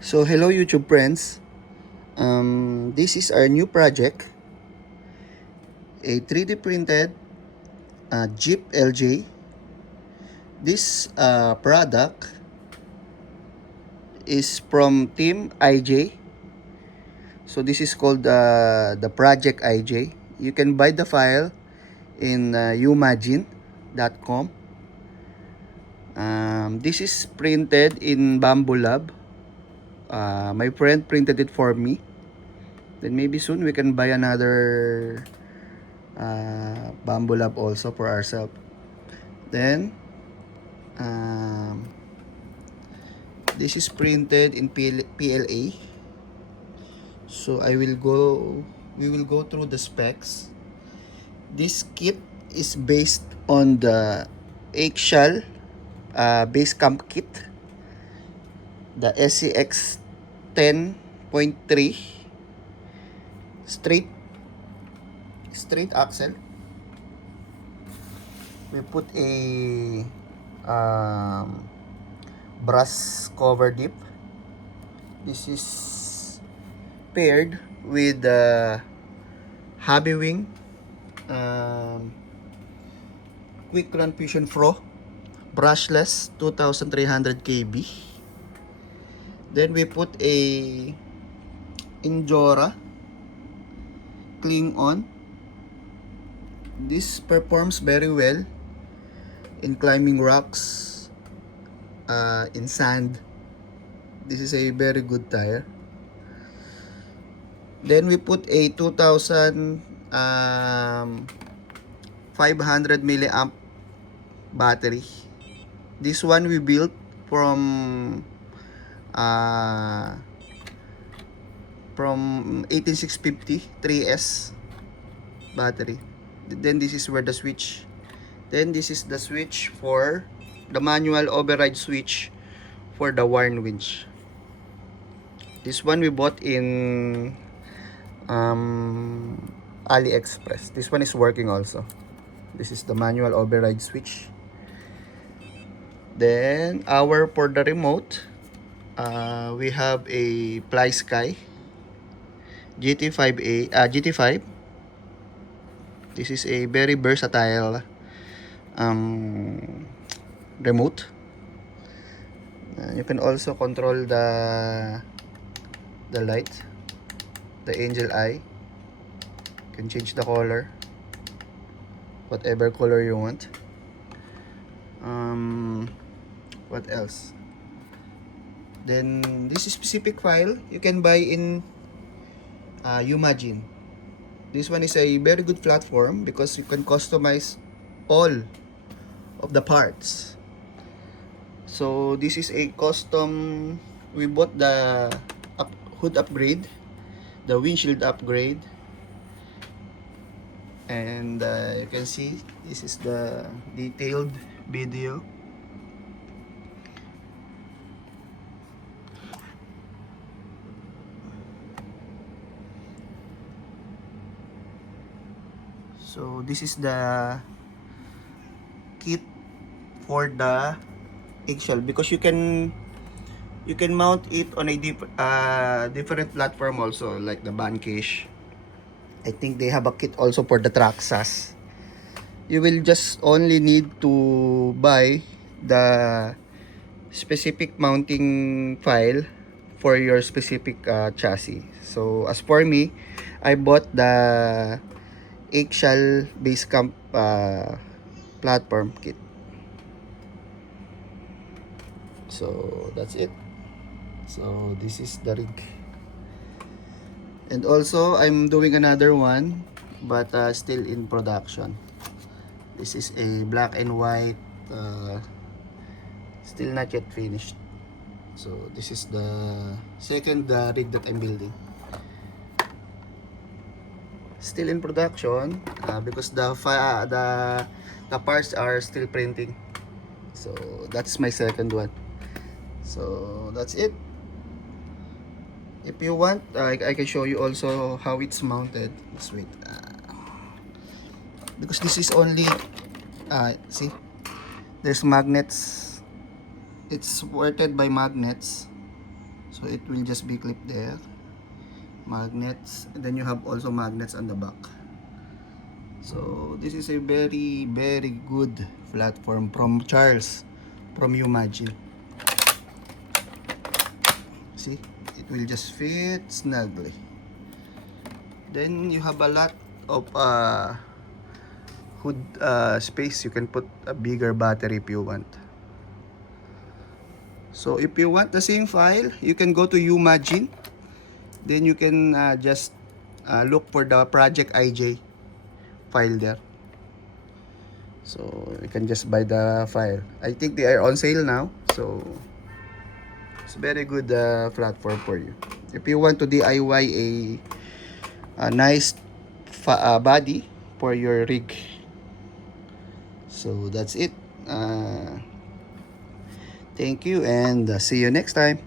So hello YouTube friends. This is our new project, a 3D printed Jeep LJ. This product is from Team IJ. So this is called the Project IJ. You can buy the file in umagine.com. This is printed in Bamboo Lab. My friend printed it for me. Then maybe soon we can buy another Bamboo Lab also for ourselves. Then this is printed in PLA. So we will go through the specs. This kit is based on the Axial Basecamp kit, the SCX10 III straight axle. We put a brass cover dip. This is paired with the Hobby Wing Quick Run Fusion Pro brushless 2300 kb. Then we put a Injora cling on. This performs very well in climbing rocks, in sand. This is a very good tire. Then we put a 2500 milliamp battery. This one we built from 18650 3S battery. Then this is where the switch. Then this is the switch for the manual override switch for the Warn winch. This one we bought in AliExpress. This one is working also. This is the manual override switch. Then for the remote, we have a Sky GT5. This is a very versatile remote. You can also control the light, the angel eye. You can change the color, whatever color you want. What else? Then this specific file you can buy in Umagine. This one is a very good platform because you can customize all of the parts. So this is a custom. We bought the hood upgrade, the windshield upgrade, and you can see this is the detailed video. So this is the kit for the eggshell, because you can mount it on a different platform also, like the Bankish. I think they have a kit also for the Traxxas. You will just only need to buy the specific mounting file for your specific chassis. So as for me, I bought the Axial Basecamp platform kit. So that's it. So this is the rig. And also I'm doing another one, but still in production. This is a black and white, still not yet finished. So this is the second rig that I'm building. Still in production because the parts are still printing. So that's my second one. So that's it. If you want, I can show you also how it's mounted. Let's wait. Because this is only see, there's magnets. It's supported by magnets. So it will just be clipped there. Magnets, and then you have also magnets on the back. So this is a very good platform from Charles, from Imagine. See, it will just fit snugly. Then you have a lot of hood space. You can put a bigger battery if you want. So if you want the same file, you can go to Imagine. Then you can just look for the project IJ file there. So you can just buy the file. I think they are on sale now. So it's very good platform for you. If you want to DIY a nice body for your rig. So that's it. Thank you, and see you next time.